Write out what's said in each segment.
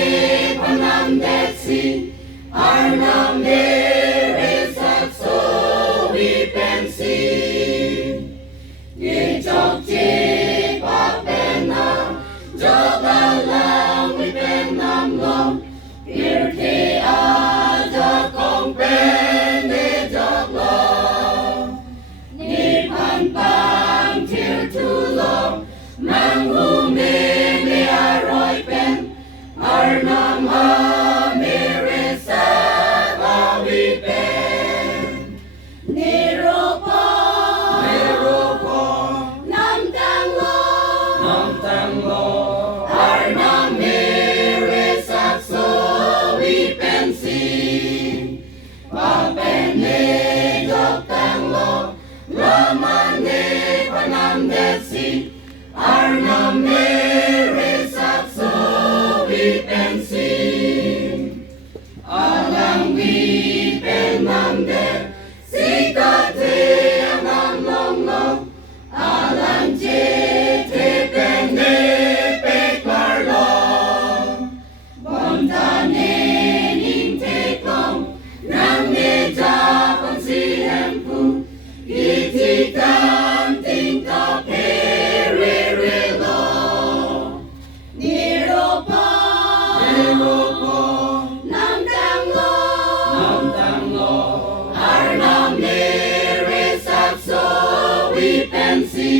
ne panam detsi arnam ne resat so we pensi ye COG pa pena jogalang we penam long irte aja kong pen de joglo ni pan pan tir tu long mang hu me aroi pen arnam ha mere sa awi pen niropo nam tang lo arnam mere sa so we pen si pa pen ne jok tang lo laman ne panam detsi arnam mere sa so we pen si alang we pen nam de si ka te anam long long alang je te pen de pe kar long bon ta ne ning te kong nam ne ja pon si hem pu iti tam ting ta pe re re lo niropo nam tang lo arnam mere sat so we pen si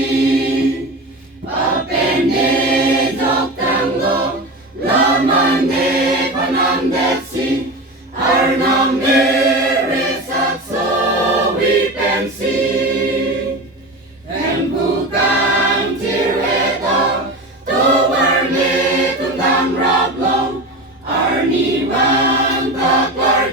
pa pen ne jok tang lo laman ne panam detsi arnam mere sat so we pen si em bukan tireta towar ne tundam rap long arni wang taklar